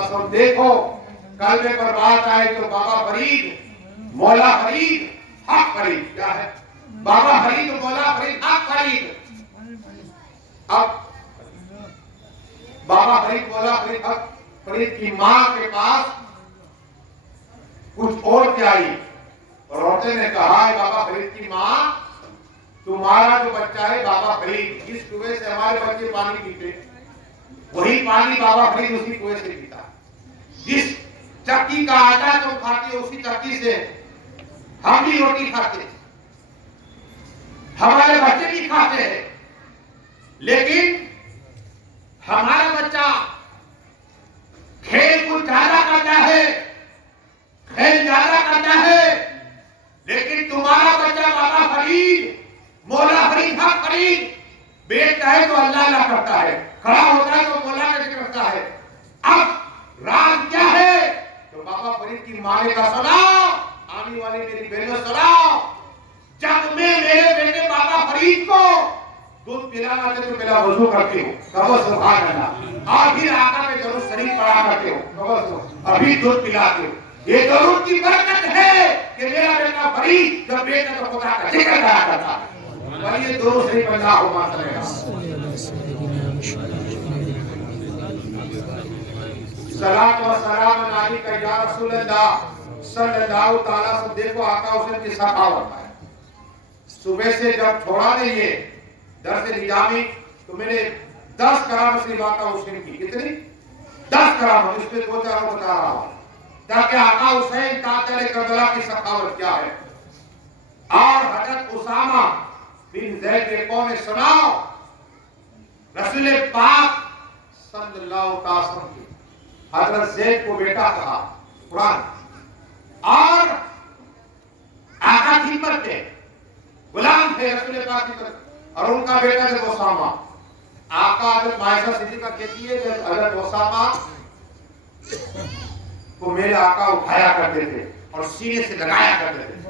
وسلم دیکھو کلمے پر بات آئے تو بابا فرید مولا فرید حق فرید کیا ہے؟ بابا فرید مولا فرید حق فرید. اب بابا فرید مولا فرید حق فرید کی ماں کے پاس کچھ عورتیں آئی اور عورتیں نے کہا ہے بابا فرید کی ماں تمہارا جو بچہ ہے بابا فرید جس کنویں سے ہمارے بچے پانی پیتے وہی پانی بابا فرید اسی کنویں سے پیتا. جس چکی کا آٹا تم کھاتے ہو اسی چکی سے ہم بھی روٹی کھاتے ہمارے بچے بھی کھاتے ہیں لیکن ہمارا بچہ کھیل کود زیادہ کرتا ہے کھیل زیادہ کرتا ہے لیکن تمہارا بچہ بابا فرید مولا فرید حق فرید بیٹھتا ہے تو اللہ اللہ کرتا ہے کھڑا ہوتا ہے تو مولا کا ذکر کرتا ہے. اب راز کیا ہے تو بابا فرید کی ماں نے کہا سناؤ آنے والی میری بہنوں سناؤ جب میں میرے بیٹے بابا فرید کو دودھ پلانا تھے تو پہلا وضو کرتے ہو کہو سبحان اللہ اور پھر آقا پہ درود شریف پڑھا کرتے ہو کہو ابھی دودھ پلاتے ہو. یہ درود کی برکت ہے کہ میرا بیٹا فرید جب بیٹا تو خدا کا ذکر کرا کرتا اور یہ درود شریف اللہم صلی صلاۃ و سلام علیک یا رسول اللہ صلی اللہ تعالیٰ سے. دیکھو آقا حسین کی سخاوت ہے. صبح سے جب چھوڑا نہیں یہ درس نظامی تو میں نے 10 کرامت صرف آقا حسین کی کتنی 10 کرامت اس پہ 2-4 بتا رہا ہوں تاکہ آقا حسین تاجدار کربلا کی سخاوت کیا ہے. اور حضرت اسامہ بن زید کے قوم سناؤ رسول پاک صلی اللہ علیہ وسلم کی حضرت زید کو بیٹا کہا قرآن اور آقا خدمت تھے غلام تھے رسول پاک کی طرف اور ان کا بیٹا حضرت اسامہ. آقا حضرت مائشہ صدیقہ کہتی ہے کہ حضرت اسامہ کو میرے آقا اٹھایا کرتے تھے اور سینے سے لگایا کرتے تھے.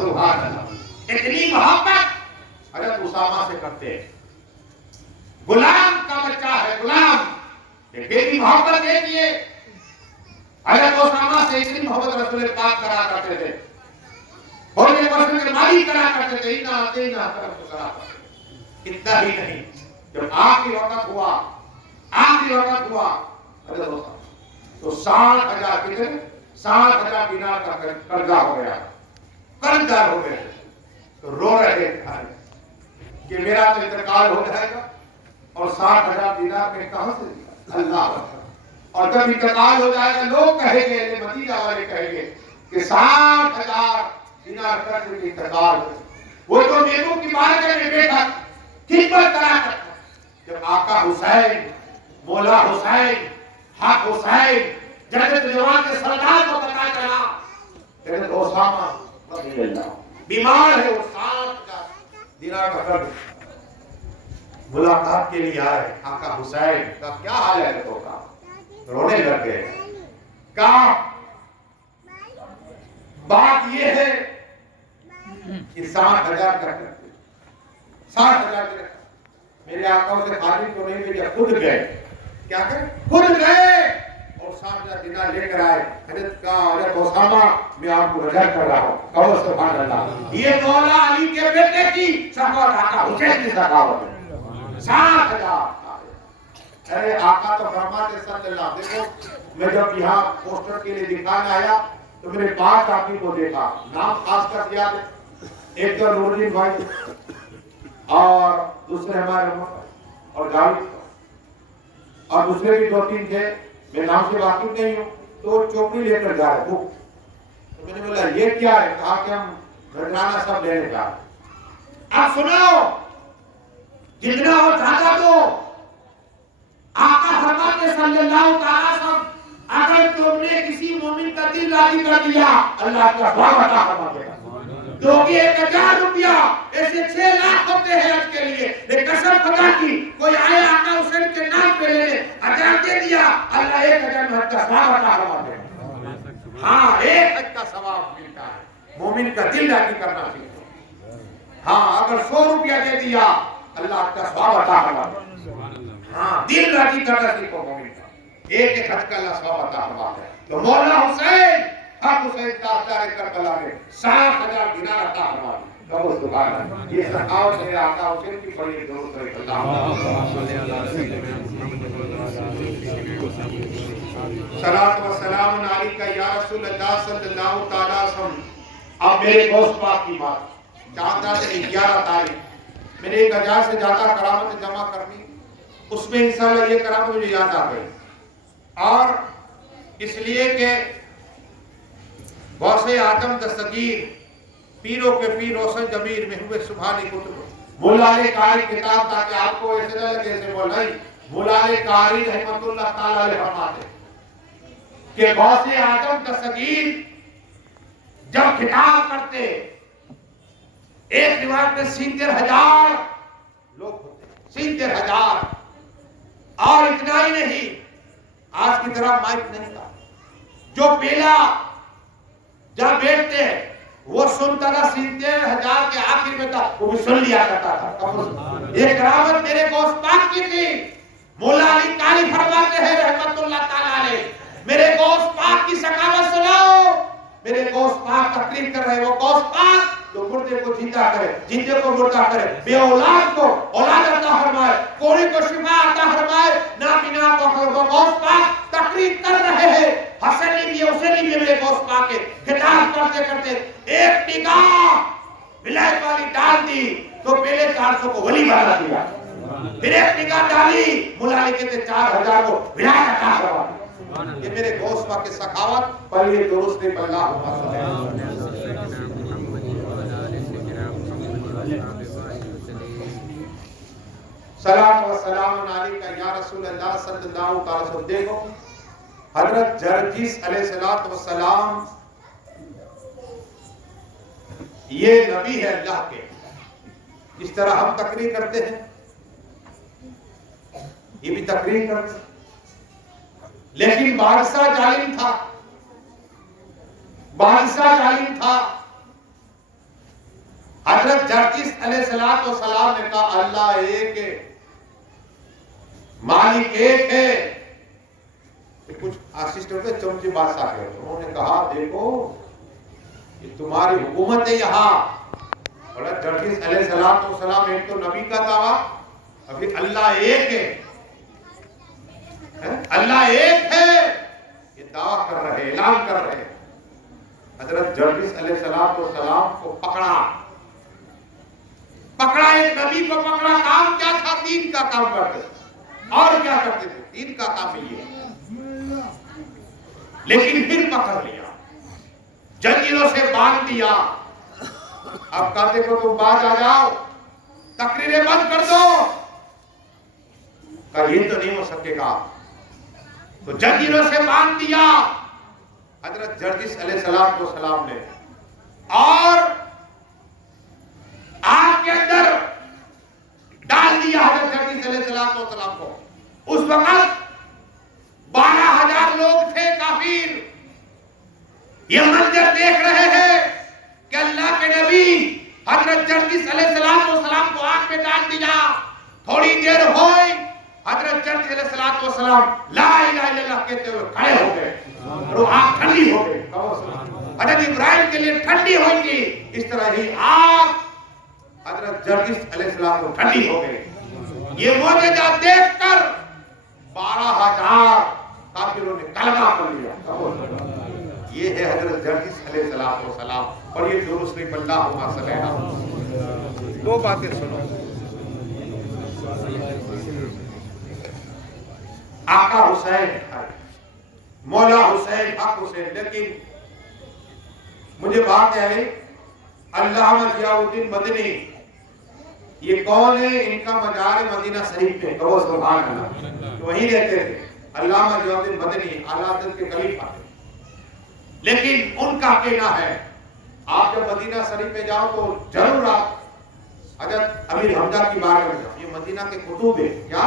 سبحان اللہ اتنی محبت حضرت اسامہ سے کرتے ہیں. غلام کا بچہ ہے غلام بیٹی محبت دیکھیے حضرت اسامہ سے اتنی محبت رسول پاک کرا کرتے تھے اور یہ پسند کے مالی کرا کرتے تھے اتنا کرا اتنا ہی نہیں جب آخری وقت ہوا حضرت اسامہ تو 60,000 کتنے 60,000 دینار کا قرضہ ہو گیا قرضدار ہو گئے تو رو رہے تھے کہ میرا تو انتقال ہو جائے گا اور 60,000 دینار میں کہاں سے دیا اللہ. اور جب انتقال ہو جائے گا لوگ کہیں گے مدینہ والے کہیں گے کہ 60,000 دینار قرض میں انتقال وہ تو نیکوں کی بارگاہ میں بیٹھا خدمت کرا کرتا. جب آقا حسین مولا حسین حق حسین جنت جوان کے سردار کو پتہ چلا حضرت اسامہ رضی اللہ بیمار ہے وہ 60,000 دینار کا قرض ملاقات کے لیے آئے. آقا حسین کا کیا حال ہے تو کا رونے لگ گئے. کہا بات یہ ہے کہ 60,000 کا 60,000 میرے آقا سے خالی تو نہیں ملے خود گئے کیا کہ خود گئے اور 60,000 دینار لے کر آئے. حضرت کا حضرت اسامہ میں آپ کو نظر کر رہا ہوں کہو سبحان اللہ. یہ مولا علی کے بیٹے کی سخاوت آقا حسین کی سخاوت ہے. 60,000 ارے آقا تو فرماتے صلی اللہ. دیکھو میں جب یہاں پوسٹر کے لیے دکھانے آیا تو میں نے 5 آدمی کو دیکھا نام خاص کر دیا. ایک تو نور الدین بھائی اور دوسرے ہمارے اور جاوید اور دوسرے بھی 2-3 تھے میں نام سے واقف نہیں ہوں تو چوکری لے کر جا رہے تو میں نے بولا یہ کیا ہے کہا کہ ہم گھرانہ سب لینے جا رہے. اب سنو جتنا ہو زیادہ دو. آقا فرماتے صلی اللہ تعالیٰ وسلم اگر تم نے کسی مومن کا دل راضی کر دیا اللہ کا ثواب عطا فرما دے گا. جو کہ 1,000 روپیہ ایسے 6 لاکھ ہوتے ہیں حج کے لیے لیکن قسم خدا کی کوئی آئے آقا حسین کے نام پہ لے 1,000 دے دیا اللہ 1,000 حج کا ثواب عطا فرما دے گا. ہاں 1 حج کا ثواب ملتا ہے. مومن کا دل راضی کرنا سیکھو. ہاں اگر 100 روپیہ دے دیا اللہ کا ثواب عطا فرما دے گا. ہاں دل راضی کرنا سیکھو مومن کا. ایک ایک حج کا اللہ ثواب عطا فرماتا ہے. تو مولا حسین حق حسین تاجدار کربلا نے 60,000 دینار عطا فرمائے. کہو سبحان اللہ. یہ سخاوت ہے آقا حسین کی بڑی درود ہے. صلاۃ و سلام علیکہ یا رسول اللہ صلی اللہ تعالی وسلم. اب میرے دوست پاک کی بات چاہتا ہے 11 تاریخ میں نے 1000 سے زیادہ کرامت جمع کرنی. اس میں انشاءاللہ یہ کرامت مجھے یاد آ گئی. اور اس لیے کہ غوث اعظم دستگیر پیروں کے پیر روشن ضمیر میں ہوئے سبحانی کتب مولائے قاری کتاب تاکہ آپ کو ایسے نہ لگے ایسے مولائی مولائے قاری رحمت اللہ تعالی علیہ فرماتے کہ غوث اعظم دستگیر جب خطاب کرتے ایک روایت میں 70,000 لوگ ہوتے 70,000. اور اتنا ہی نہیں آج کی طرح مائک نہیں تھا. جو پیلا جب بیٹھتے وہ سنتا تھا 70,000 کے آخر میں تھا وہ بھی سن لیا کرتا تھا. یہ کرامت میرے غوث پاک کی تھی. مولا علی قاری فرماتے ہیں رحمت اللہ تعالی علیہ میرے غوث پاک کی سخاوت سناؤ. میرے غوث پاک تقریر کر رہے وہ غوث پاک جو مردے کو زندہ کرے زندے کو مردہ کرے بے اولاد کو اولاد عطا فرمائے کوڑی کو شفا عطا فرمائے نابینا کو غوث پاک تقریر کر رہے ہیں. حسنی بھی حسینی بھی میرے غوث پاک کے خطاب کرتے کرتے ایک نگاہ ولایت والی ڈال دی تو پہلے 400 کو ولی بنا دیا. پھر ایک نگاہ ڈالی مولا علی کہتے 4,000 کو ولایت عطا فرمایا. یہ میرے غوث پاک کے سخاوت پر یہ درست نہیں بلّہ صلاۃ و سلام علیکہ یا رسول اللہ صلی اللہ تعالی وسلم. دیکھو حضرت جرجیس علیہ السلام یہ نبی ہے اللہ کے. اس طرح ہم تقریر کرتے ہیں یہ بھی تقریر کرتے ہیں. لیکن بادشاہ ظالم تھا بادشاہ ظالم تھا. حضرت جرجیس علیہ السلام نے کہا اللہ ایک ہے مالک ایک ہے. کچھ اسسٹنٹ تھے چمچی بادشاہ کے انہوں نے کہا دیکھو یہ تمہاری حکومت ہے یہاں. حضرت جرجیس علیہ السلام ایک تو نبی کا دعویٰ ابھی اللہ ایک ہے اللہ ایک ہے یہ دعویٰ کر رہے اعلان کر رہے. حضرت جرجیس علیہ السلام کو پکڑا ایک نبی کو پکڑا. کام کیا تھا؟ دین کا کام کرتے اور کیا کرتے تھے دین کا کام ہی ہے. لیکن پھر پکڑ لیا جنجیروں سے باندھ دیا. اب کہتے کو تم باز آ جاؤ تقریریں بند کر دو. کہا یہ تو نہیں ہو سکے گا تو جنجیروں سے باندھ دیا حضرت جرجیس علیہ السلام نے اور آگ کے اندر ڈال دیا حضرت جرجیس علیہ السلام کو. اس وقت 12,000 لوگ تھے کافر. یہ منظر دیکھ رہے ہیں کہ اللہ کے نبی حضرت جرجیس علیہ السلام کو آگ میں ڈال دیا. تھوڑی دیر ہوئی حضرت جرجیس علیہ السلام لا الہ الا اللہ کہتے ہوئے کھڑے ہو گئے اور وہ آگ ٹھنڈی ہو گئی. حضرت ابراہیم کے لیے ٹھنڈی ہوئی تھی اس طرح ہی آگ حضرت جرجیس علیہ السلام کو ٹھنڈی ہو گئی. یہ معجزہ دیکھ کر 12,000 کافروں نے کلمہ پڑھ لیا. یہ ہے حضرت جرجیس علیہ السلام اور یہ درست نہیں اللہ صلی اللہ علیہ وسلم. 2 باتیں سنو. آقا حسین مولا حسین حق حسین. لیکن مجھے بات ہے علامہ ضیاء الدین مدنی یہ کون ہے؟ ان کا مزار مدینہ شریف میں. کہو سبحان اللہ. وہیں رہتے تھے علامہ ضیاء الدین مدنی اعلیٰ حضرت کے خلیفہ. لیکن ان کا کہنا ہے آپ جب مدینہ شریف میں جاؤ تو ضرور آپ حضرت امیر حمزہ کی بارگاہ میں جاؤ. یہ مدینہ کے کتب ہے. کیا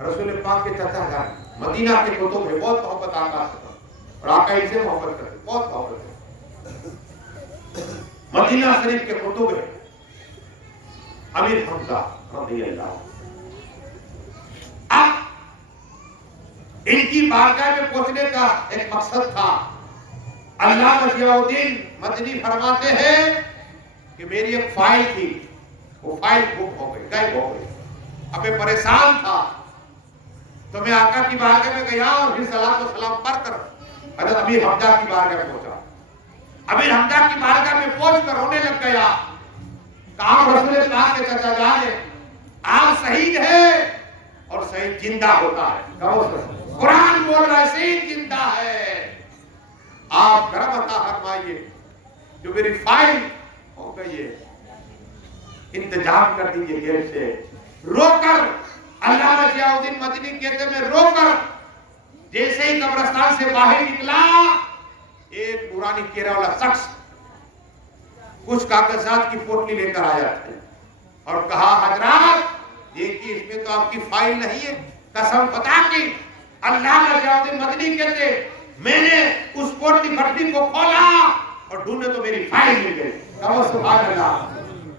رسول پاک کے چچا جان مدینہ کے کتب ہے. بہت محبت آقا سے اور آقا ان سے محبت کرتے بہت محبت ہے. مدینہ شریف کے کتب ہے. امیر حمزہ رضی اللہ. اب ان کی بارگاہ میں پہنچنے کا ایک مقصد تھا. علامہ ضیاء الدین مدنی فرماتے ہیں کہ میری ایک فائل تھی، وہ فائل گم ہو گئی، غائب ہو گئی. اب میں پریشان تھا تو میں آقا کی بارگاہ میں گیا اور پھر صلاۃ و سلام پڑھ کر حضرت امیر حمزہ کی بارگاہ میں پہنچا. امیر حمزہ کی بارگاہ میں پہنچ کر رونے لگ گیا. کہا رسول پاک کے چچا جان ہے، آپ شہید ہے اور شہید زندہ ہوتا ہے. قرآن بول رہا ہے شہید زندہ ہے. آپ گھر عطا فرمائیے، جو میری فائل ہو گئی ہے انتظام کر دیجئے گھر سے. رو کر علامہ ضیاء الدین مدنی کہتے میں رو کر جیسے ہی قبرستان سے باہر نکلا، ایک نورانی چہرہ والا شخص کچھ کاغذات کی پوٹلی لے کر آیا تھا اور کہا حضرات دیکھیے اس میں تو آپ کی فائل نہیں ہے. قسم خدا کی علامہ ضیاء الدین مدنی کہتے میں نے اس پوٹلی بھٹی کو کھولا اور ڈھونڈے تو میری فائل مل گئی. سبحان اللہ.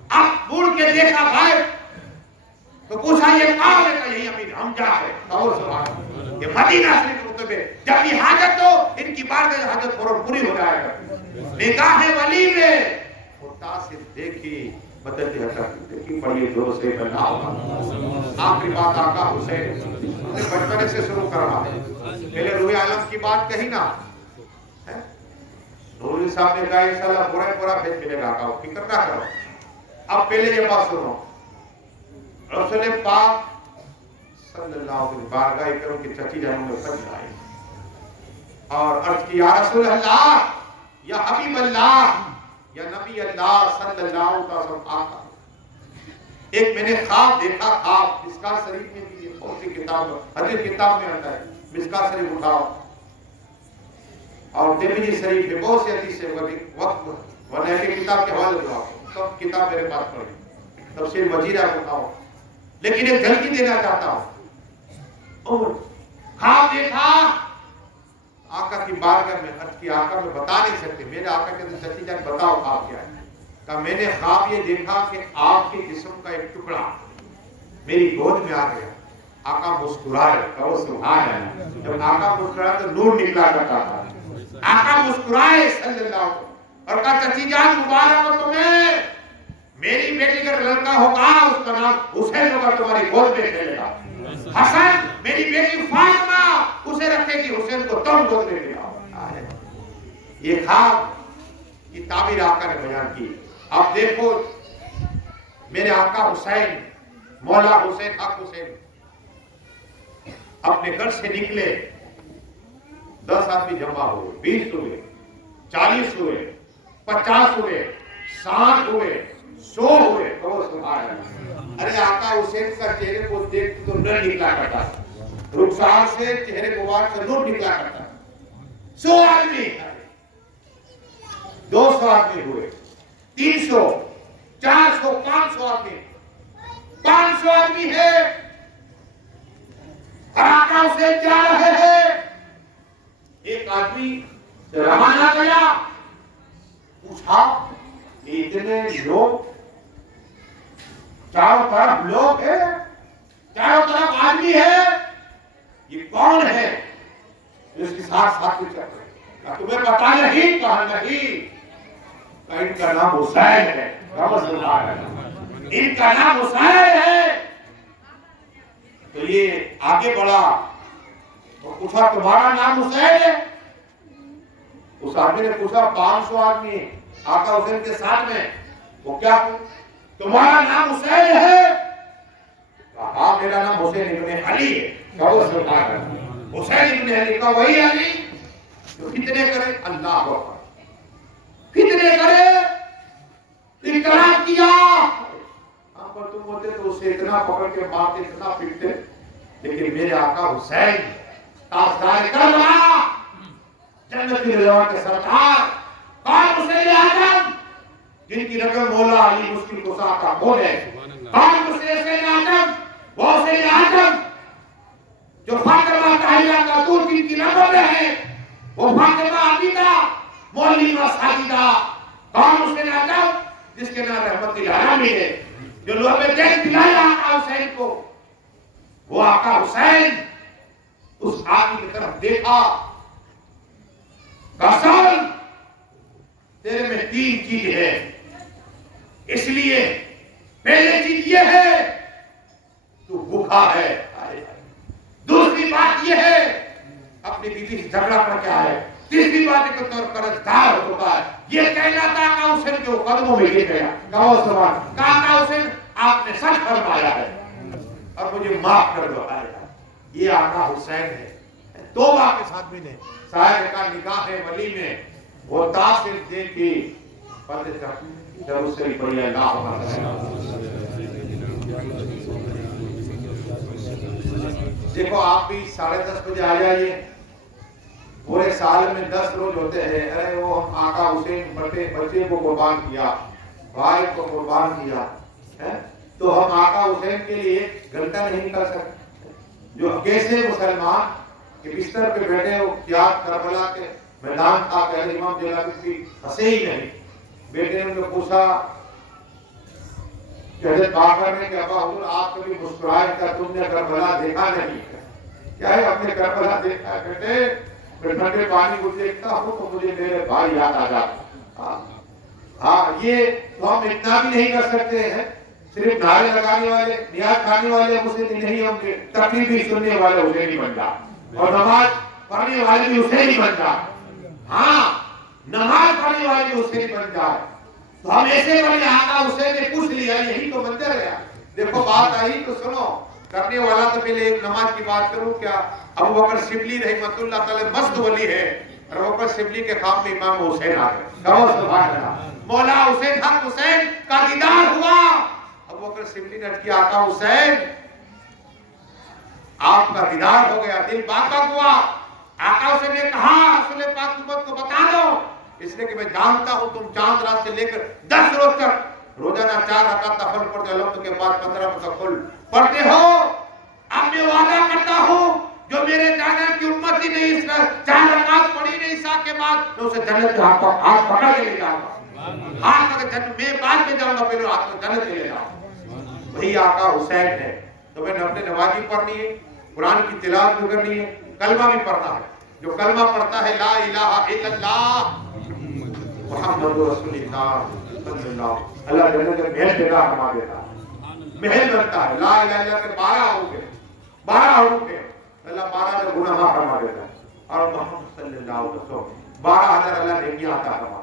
اب مڑ کے دیکھا بھائی تو پوچھا یہ کون ہے؟ کہ یہی امیر حمزہ ہے. یہ مدینہ شریف کے رتبے جب یہ حاجت ہو ان کی بارگاہ حاجت فوراً پوری ہو جائے گا. نگاہ ولی میں متاثر دیکھی مدد حضرت دیکھی پڑھیے دو سے بنا. آخری بات آقا حسین نے بچپنے سے شروع کرنا. پہلے روح عالم کی بات کہی نا، نوری صاحب نے کہا انشاءاللہ پورا بھیج ملے گا آقا، فکر نہ کرو. اب پہلے یہ بات سنو، رسول پاک صلی اللہ علیہ وسلم بارگاہ کرم کی چچی جانوں میں سج آئی اور عرض کی یا رسول اللہ، یا حبیب اللہ، یا نبی اللہ صلی اللہ علیہ وسلم. آقا ایک میں نے خواب دیکھا، خواب مشکوٰۃ شریف میں بھی بہت سی کتاب حدیث کتاب میں آتا ہے. مشکوٰۃ شریف اٹھاؤ اور ترمذی شریف میں بہت سے حدیث سے وقت ورنہ کی کتاب کے حوالے دو. سب کتاب میرے پاس پڑھی، تفسیر وجیرہ اٹھاؤ. لیکن ایک جھلکی دینا چاہتا ہوں. اور خواب دیکھا آقا کی بارگاہ میں عرض کی آقا میں بتا نہیں سکتے. میرے آقا کہتے ہیں چچی جان بتاؤ خواب کیا ہے؟ کہ میں نے خواب یہ دیکھا کہ آپ کے جسم کا ایک ٹکڑا میری گود میں آ گیا. آقا مسکرائے. کہو سبحان اللہ. جب آقا مسکرائے تو نور نکلا کرتا تھا. آقا مسکرائے صلی اللہ علیہ وسلم اور کہا چچی جان مبارک ہو تمہیں، میری بیٹی کا لڑکا ہوگا اس کا نام حسین ہوگا، تمہاری گود میں کھیلے گا. حسن میری بیٹی فاطمہ اسے رکھے گی، حسین کو تم گود میں کھلاؤ. یہ خواب کی تعبیر آقا نے بیان کی. اب دیکھو میرے آقا حسین، مولا حسین حق حسین اپنے گھر سے نکلے. 10 آدمی جمع ہوئے، 20 ہوئے، 40 ہوئے، 50 ہوئے، 60 ہوئے، 100 ہوئے. سبحان اللہ. ارے آقا حسین کا چہرے کو دیکھ تو نور نکلا کرتا، رخسار سے چہرے مبارک سے نور نکلا کرتا. 100 آدمی، 200 آدمی ہوئے، 300، 400، 500 آدمی. 500 آدمی ہے اور آقا حسین جا رہے ہیں. ایک آدمی روانہ گیا، پوچھا اتنے لوگ، چاروں طرف لوگ ہیں، چاروں طرف آدمی ہے، یہ کون ہے؟ اس کے ساتھ ساتھ چل رہے. تمہیں پتا نہیں؟ کہا نہیں. ان کا نام حسین ہے. ان کا نام حسین ہے. تو یہ آگے بڑھا اور پوچھا تمہارا نام حسین ہے؟ اس آدمی نے پوچھا 500 آدمی آقا حسین کے ساتھ میں، وہ کیا تمہارا نام حسین ہے؟ کہا میرا نام حسین ابن علی ہے. حسین ابن علی کا وہی علی جو فتنے کرے. اللہ اکبر. فتنے کرے، انقلاب کیا. ہم پر تم ہوتے تو اسے اتنا پکڑ کے مارتے، اتنا پیٹتے. لیکن میرے آقا حسین تاجدار کربلا، جنتی رضوان کے سردار، کون حسین اعظم جن کی رقم مولا علی مشکل کشا کا کون ہے؟ کون حسین اعظم؟ وہ حسین اعظم جو فاطمہ طاہرہ کا دور جن کی رقم میں ہے، وہ فاطمہ عبیدہ معلمہ ساجدہ. کون حسین اعظم؟ جس کے نام رحمت العالمین ہے، جو لوگ میں دیکھ دلایا آقا حسین کو. وہ آقا حسین اس آدمی کی طرف دیکھا، قسم تیرے میں 3 چیز ہے، اس لیے پہلی چیز یہ ہے تو بھوکا ہے، دوسری بات یہ ہے اپنی بیوی سے جھگڑا کر کے آئے، تیسری بات کہ طور قرضدار ہو چکا ہے۔ یہ کہنا تھا آقا حسین کے قدموں میں گر گیا، کہو سبحان، کہا آقا حسین آپ نے سچ فرمایا ہے اور مجھے معاف کر دو۔ یہ آقا حسین ہے۔ توبہ کے ساتھ بھی نے صاحب کا نکاح ولی میں وہ تاثر دیکھی، پتہ جب اس سے پڑھی اللہ دیکھو آپ بھی 10:30 بجے آ جائیے، پورے سال میں 10 روز ہوتے ہیں، ارے وہ آقا حسین بچے کو قربان کیا، بھائی کو قربان کیا، تو ہم آقا حسین کے لیے 1 گھنٹہ نہیں کر سکتے؟ جو کیسے مسلمان کہ بستر پہ بیٹھے ہو، یاد کربلا کے میدان تھا، پہلے امام جلالی کی ہنسے ہی نہیں، بیٹے نے پوچھا کہ حضرت باقر نے کہ ابا حضور آپ کبھی مسکرائے کیا تم نے کربلا دیکھا نہیں؟ کیا ہے اپنے کربلا دیکھا ہے بیٹے؟ میں ٹھنڈے پانی کو دیکھتا ہوں تو مجھے میرے بھائی یاد آ جاتا۔ ہاں یہ تو ہم اتنا بھی نہیں کر سکتے ہیں، صرف نعرے لگانے والے، نیاز کھانے والے حسینی نہیں، ہم تقریر بھی سننے والے حسینی بن جا اور نماز پڑھنے والے بھی حسینی بن جا۔ ہاں نماز پڑھنے والے بھی حسینی بن جائے تو ہم ایسے بنے آقا حسین نے پوچھ لیا، یہی تو منظر ہے۔ دیکھو بات آئی تو سنو، کرنے والا تو پہلے ایک نماز کی بات کروں کیا؟ ابو بکر شبلی رحمۃ اللہ تعالی مست ولی ہے، اور ابو بکر شبلی کے خواب میں امام حسین آ گئے، کہو سبحان اللہ، مولا حسین حق حسین کا دیدار ہوا۔ ابو بکر شبلی نے کیا آقا حسین آپ کا دیدار ہو گیا، دل باغ ہوا۔ آقا حسین نے کہا رسول پاک امت کو بتا دو، اس لیے کہ میں جانتا ہوں تم چاند رات سے لے کر 10 روز تک روزانہ 4 رکعت نفل پڑھتے ہو، لفظ کے بعد 15 متقل پڑھتے ہو۔ اب میں وعدہ کرتا ہوں جو میرے جانا کی امتی نہیں اس 4 رکعت پڑھی نہیں عشاء کے بعد، میں اسے جنت میں ہاتھ پکڑ کے لے جاؤں گا، ہاتھ پکڑ جنت میں بعد میں جاؤں گا، پہلے ہاتھ میں جنت لے جاؤں گا۔ وہی آقا حسین ہے۔ تو میں نے اپنے نمازی پڑھنی ہے، قرآن کی تلاوت بھی کرنی ہے، کلمہ بھی پڑھنا ہے۔ جو کلمہ پڑھتا ہے لا الہ الا اللہ محمد رسول اللہ صلی اللہ، اللہ جنت میں محل پیدا فرما دیتا ہے، محل بنتا ہے۔ لا الہ الا اللہ کے 12 حروف ہیں، اللہ 12 جو گناہ معاف فرما دیتا ہے، اور محمد صلی اللہ علیہ وسلم 12,000 اللہ نیکیاں عطا فرما،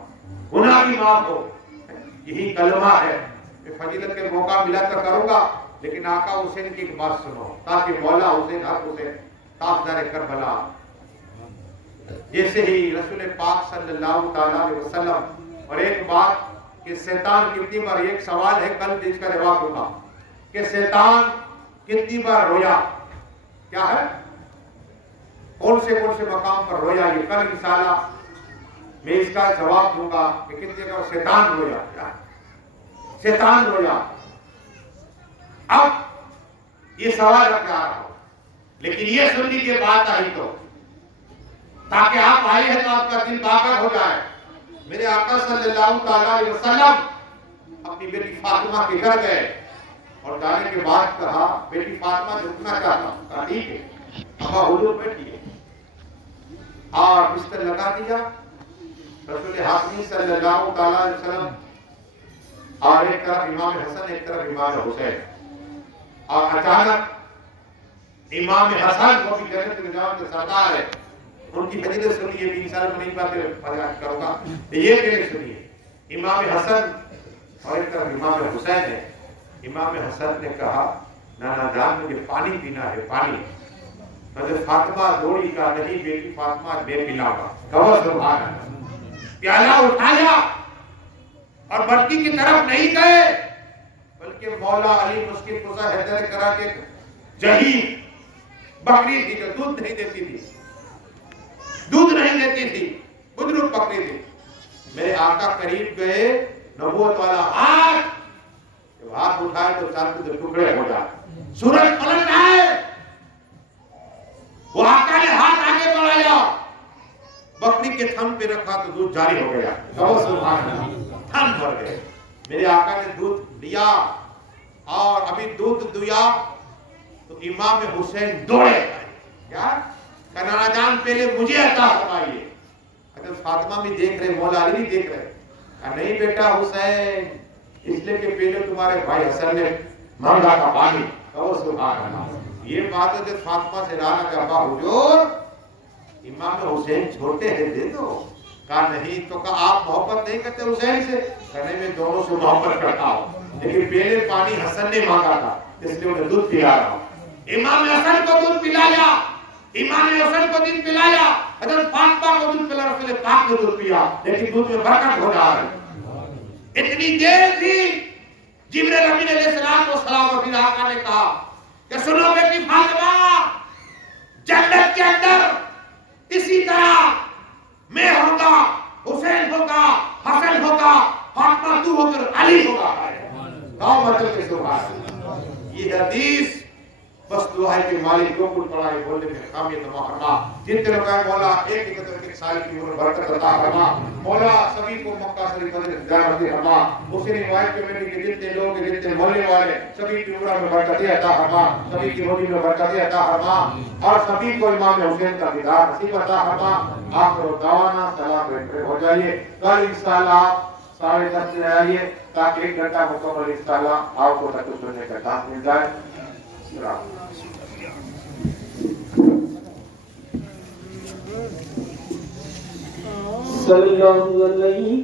گناہ بھی معاف ہو۔ یہی کلمہ ہے۔ میں فضیلت کے موقع ملا کر کروں گا، لیکن آقا حسین کی ایک بات سنو، تاکہ مولا حسین حق حسین تاجدار کربلا، جیسے ہی رسول پاک صلی اللہ تعالیٰ علیہ وسلم، اور ایک بات کہ شیطان کتنی بار، ایک سوال ہے کل اس کا جواب دوں گا کہ شیطان کتنی بار رویا، کیا ہے، کون سے مقام پر رویا، یہ کل انشاءاللہ میں اس کا جواب دوں گا کہ کتنی بار شیطان رویا، کیا شیطان رویا۔ اب یہ سوال رکھ رہا ہوں، لیکن یہ سن لیجیے بات آئی تو، تاکہ آپ آئے ہیں تو آپ کا دل باغ ہو جائے۔ میرے آقا صلی اللہ تعالیٰ علیہ وسلم اپنی بیٹی فاطمہ کے گھر گئے، اور جانے کے بعد کہا بیٹی فاطمہ جھکنا چاہتا ہوں، کہا ٹھیک ہے، ابا حضور بیٹھیے، اور بستر لگا دیا۔ رسول ہاشمی صلی اللہ تعالیٰ علیہ وسلم، اور ایک طرف امام حسن ایک طرف امام حسین، اور اچانک امام حسن وہ بھی جنت نظام کے سردار ہے، ان کی فضیلت سنیے، بھی انشاءاللہ میں نہیں باتیں بیان کروں گا، یہ پہلے سنیے۔ امام حسن اور ایک طرف امام حسین ہے۔ امام حسن نے کہا نانا جان مجھے پانی پینا ہے، پانی۔ حضرت فاطمہ دوڑی کا نہیں، بیٹی فاطمہ میں پلاؤں گا، کہو سبحان اللہ۔ پیالہ اٹھایا اور بڑکی کی طرف نہیں گئے، بلکہ مولا علی مسکن قصہ حیدر کرا کے جہی بکری تھی جو دودھ نہیں دیتی تھی، بزرگ بکری تھی۔ میرے آقا قریب گئے، نبوت والا ہاتھ، جب ہاتھ اٹھائے تو چاند کے ٹکڑے ہو جائے، سورج پلٹ جائے، وہ آقا نے ہاتھ آگے بڑھایا، بکری کے تھن پہ رکھا تو دودھ جاری ہو گیا، سبحان اللہ، تھن بھر گئے۔ میرے آقا نے دودھ لیا، اور ابھی دودھ دیا تو امام حسین دوڑے، کیا کہ نانا جان پہلے مجھے عطا فرمائیے. حضرت فاطمہ بھی دیکھ رہے, مولا علی بھی دیکھ رہے. کہ نہیں بیٹا حسین, اس لیے کہ پہلے تمہارے بھائی حسن نے مانگا تھا پانی. کہو سبحان اللہ. یہ بات ہے جب فاطمہ سے لانا کہ ابا حضور امام حسین چھوٹے ہیں, دے دو. کہا نہیں. تو کہا آپ محبت نہیں کرتے حسین سے؟ کہنے میں دونوں سے محبت کرتا ہوں, لیکن پہلے پانی حسن نے مانگا تھا اس لیے انہیں دودھ پلا رہا ہوں. امام حسن کو دودھ پلایا, امام حسن کو دودھ پلایا, حضرت فاطمہ کو دودھ پلا, رسول پاک نے دودھ پیا, لیکن دودھ میں برکت ہو رہا ہے. اتنی دیر تھی جبرائیل امین علیہ السلام کو سلام اور پھر آقا نے کہا کہ سنو بیٹی فاطمہ, جنت کے اندر اسی طرح میں ہوگا, حسین ہوگا, حسن ہوگا, فاطمہ تو ہو کر علی ہوگا. کہو مطلب کہ سبحان اللہ. یہ حدیث بس دعا ہے کہ مالک جو کچھ پڑھا ہے بولنے میں خامیت محرمہ. جن کے لوگ مولا ایک ایک سال کی عمر برکت عطا فرما. مولا سبھی کو مکہ شریف میں زیارت فرما. اسی روایت کے میں کہ جتنے لوگ جتنے محلے والے سبھی کی عمر میں برکت عطا فرما, سبھی کی روزی میں برکت عطا فرما, اور سبھی کو امام حسین کا دیدار نصیب عطا فرما. آخر دعوانا سلام بیٹھے ہو جائیے. کل انشاءاللہ 10:30 میں آئیے تاکہ 1 گھنٹہ مکمل انشاءاللہ آپ کو تک سننے کا چانس مل جائے. صلی اللہ علیہ